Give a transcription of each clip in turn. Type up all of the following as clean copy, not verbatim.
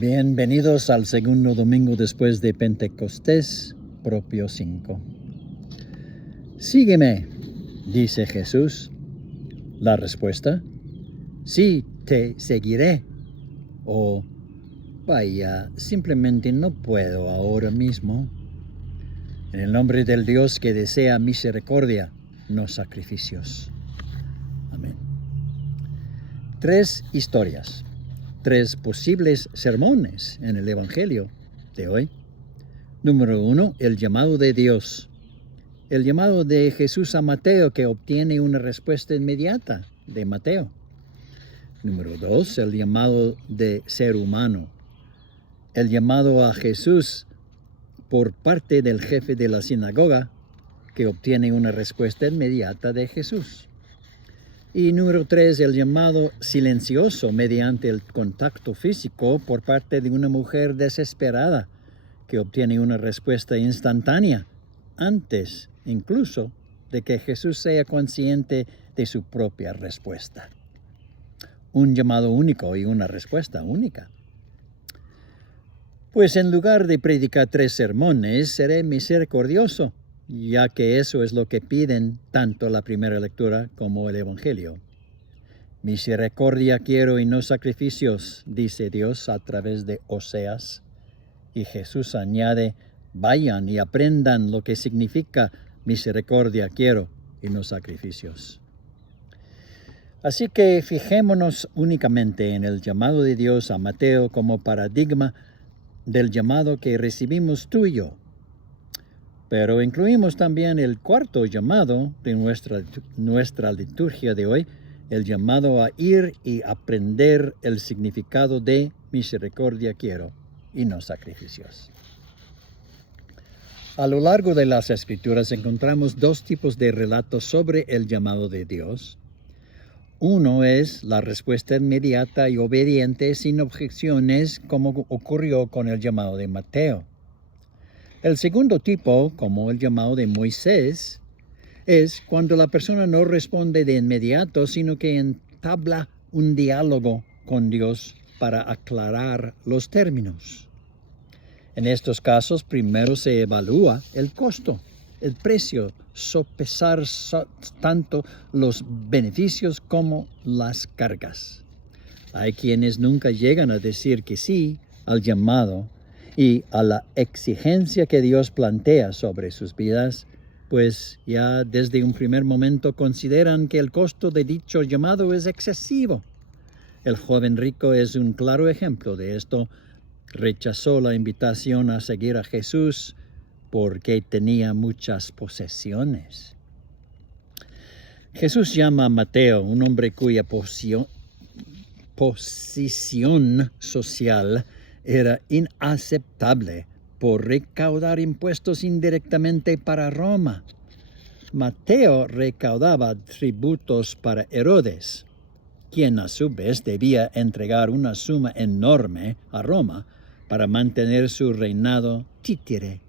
Bienvenidos al segundo domingo después de Pentecostés, propio 5. Sígueme, dice Jesús. La respuesta: sí, te seguiré. O, vaya, simplemente no puedo ahora mismo. En el nombre del Dios que desea misericordia, no sacrificios. Amén. 3 historias. 3 posibles sermones en el Evangelio de hoy. Número 1, el llamado de Dios. El llamado de Jesús a Mateo, que obtiene una respuesta inmediata de Mateo. Número 2, el llamado de ser humano. El llamado a Jesús por parte del jefe de la sinagoga, que obtiene una respuesta inmediata de Jesús. Y número 3, el llamado silencioso mediante el contacto físico por parte de una mujer desesperada que obtiene una respuesta instantánea antes incluso de que Jesús sea consciente de su propia respuesta. Un llamado único y una respuesta única. Pues en lugar de predicar 3 sermones, seré misericordioso, ya que eso es lo que piden tanto la primera lectura como el Evangelio. Misericordia quiero y no sacrificios, dice Dios a través de Oseas. Y Jesús añade, vayan y aprendan lo que significa misericordia quiero y no sacrificios. Así que fijémonos únicamente en el llamado de Dios a Mateo como paradigma del llamado que recibimos tú y yo. Pero incluimos también el cuarto llamado de nuestra liturgia de hoy, el llamado a ir y aprender el significado de misericordia quiero y no sacrificios. A lo largo de las Escrituras encontramos 2 tipos de relatos sobre el llamado de Dios. Uno es la respuesta inmediata y obediente sin objeciones, como ocurrió con el llamado de Mateo. El segundo tipo, como el llamado de Moisés, es cuando la persona no responde de inmediato, sino que entabla un diálogo con Dios para aclarar los términos. En estos casos, primero se evalúa el costo, el precio, sopesar tanto los beneficios como las cargas. Hay quienes nunca llegan a decir que sí al llamado y a la exigencia que Dios plantea sobre sus vidas, pues ya desde un primer momento consideran que el costo de dicho llamado es excesivo. El joven rico es un claro ejemplo de esto. Rechazó la invitación a seguir a Jesús porque tenía muchas posesiones. Jesús llama a Mateo, un hombre cuya posición social era inaceptable por recaudar impuestos indirectamente para Roma. Mateo recaudaba tributos para Herodes, quien a su vez debía entregar una suma enorme a Roma para mantener su reinado títere.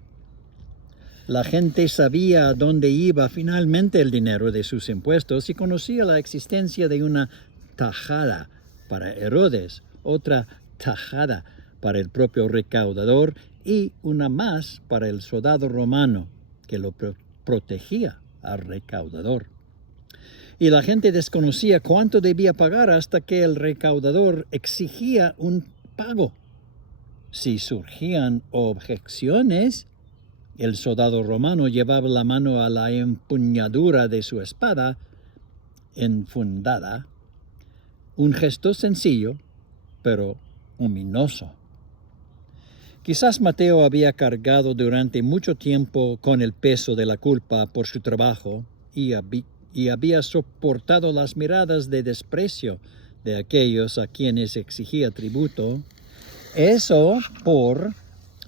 La gente sabía a dónde iba finalmente el dinero de sus impuestos y conocía la existencia de una tajada para Herodes, otra tajada para el propio recaudador y una más para el soldado romano que lo protegía al recaudador. Y la gente desconocía cuánto debía pagar hasta que el recaudador exigía un pago. Si surgían objeciones, el soldado romano llevaba la mano a la empuñadura de su espada enfundada, un gesto sencillo, pero ominoso. Quizás Mateo había cargado durante mucho tiempo con el peso de la culpa por su trabajo y había soportado las miradas de desprecio de aquellos a quienes exigía tributo. Eso por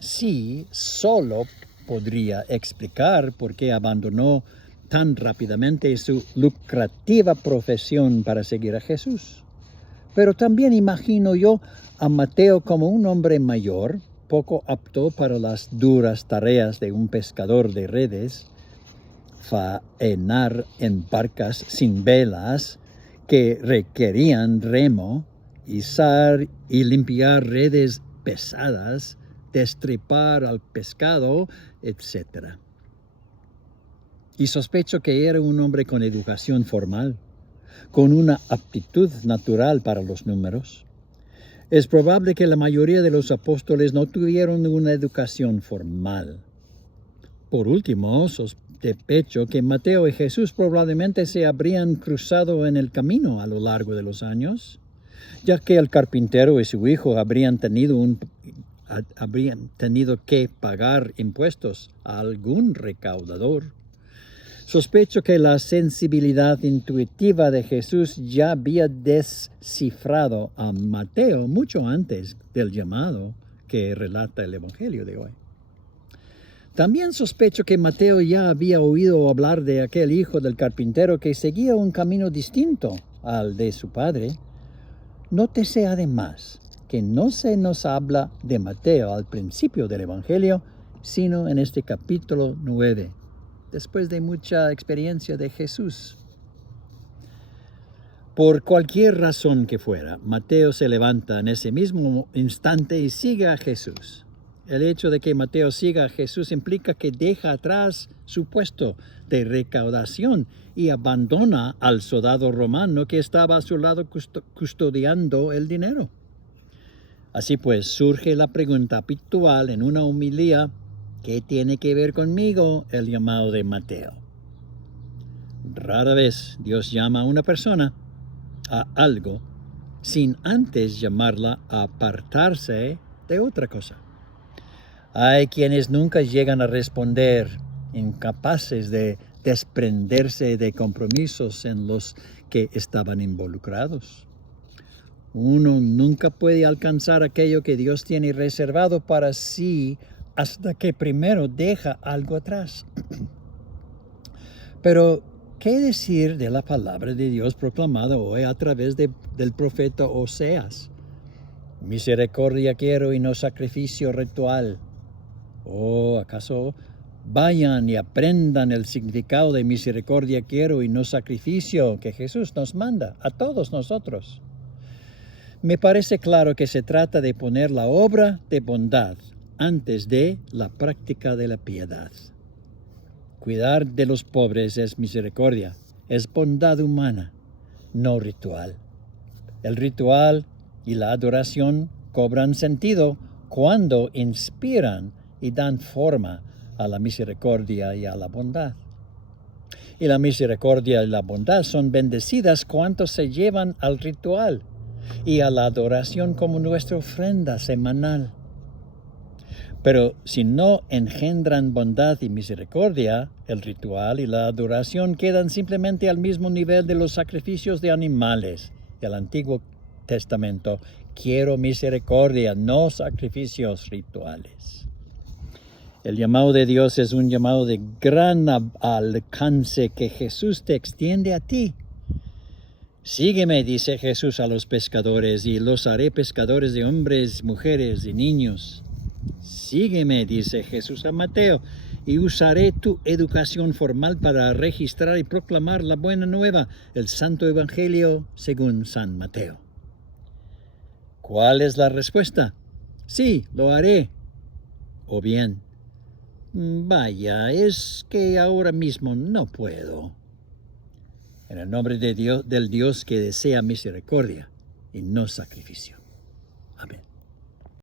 sí solo podría explicar por qué abandonó tan rápidamente su lucrativa profesión para seguir a Jesús. Pero también imagino yo a Mateo como un hombre mayor, poco apto para las duras tareas de un pescador de redes, faenar en barcas sin velas que requerían remo, izar y limpiar redes pesadas, destripar al pescado, etc. Y sospecho que era un hombre con educación formal, con una aptitud natural para los números. Es probable que la mayoría de los apóstoles no tuvieron una educación formal. Por último, sospecho que Mateo y Jesús probablemente se habrían cruzado en el camino a lo largo de los años, ya que el carpintero y su hijo habrían tenido que pagar impuestos a algún recaudador. Sospecho que la sensibilidad intuitiva de Jesús ya había descifrado a Mateo mucho antes del llamado que relata el Evangelio de hoy. También sospecho que Mateo ya había oído hablar de aquel hijo del carpintero que seguía un camino distinto al de su padre. Nótese además que no se nos habla de Mateo al principio del Evangelio, sino en este capítulo 9. Después de mucha experiencia de Jesús. Por cualquier razón que fuera, Mateo se levanta en ese mismo instante y sigue a Jesús. El hecho de que Mateo siga a Jesús implica que deja atrás su puesto de recaudación y abandona al soldado romano que estaba a su lado custodiando el dinero. Así pues, surge la pregunta habitual en una homilía: ¿qué tiene que ver conmigo el llamado de Mateo? Rara vez Dios llama a una persona a algo sin antes llamarla a apartarse de otra cosa. Hay quienes nunca llegan a responder, incapaces de desprenderse de compromisos en los que estaban involucrados. Uno nunca puede alcanzar aquello que Dios tiene reservado para sí hasta que primero deja algo atrás. Pero, ¿qué decir de la palabra de Dios proclamada hoy a través del profeta Oseas? Misericordia quiero y no sacrificio ritual. ¿O acaso vayan y aprendan el significado de misericordia quiero y no sacrificio que Jesús nos manda a todos nosotros? Me parece claro que se trata de poner la obra de bondad antes de la práctica de la piedad. Cuidar de los pobres es misericordia, es bondad humana, no ritual. El ritual y la adoración cobran sentido cuando inspiran y dan forma a la misericordia y a la bondad. Y la misericordia y la bondad son bendecidas cuando se llevan al ritual y a la adoración como nuestra ofrenda semanal. Pero si no engendran bondad y misericordia, el ritual y la adoración quedan simplemente al mismo nivel de los sacrificios de animales. El Antiguo Testamento: quiero misericordia, no sacrificios rituales. El llamado de Dios es un llamado de gran alcance que Jesús te extiende a ti. Sígueme, dice Jesús a los pescadores, y los haré pescadores de hombres, mujeres y niños. Sígueme, dice Jesús a Mateo, y usaré tu educación formal para registrar y proclamar la buena nueva, el Santo Evangelio según San Mateo. ¿Cuál es la respuesta? Sí, lo haré. O bien, vaya, es que ahora mismo no puedo. En el nombre de Dios, del Dios que desea misericordia y no sacrificio. Amén.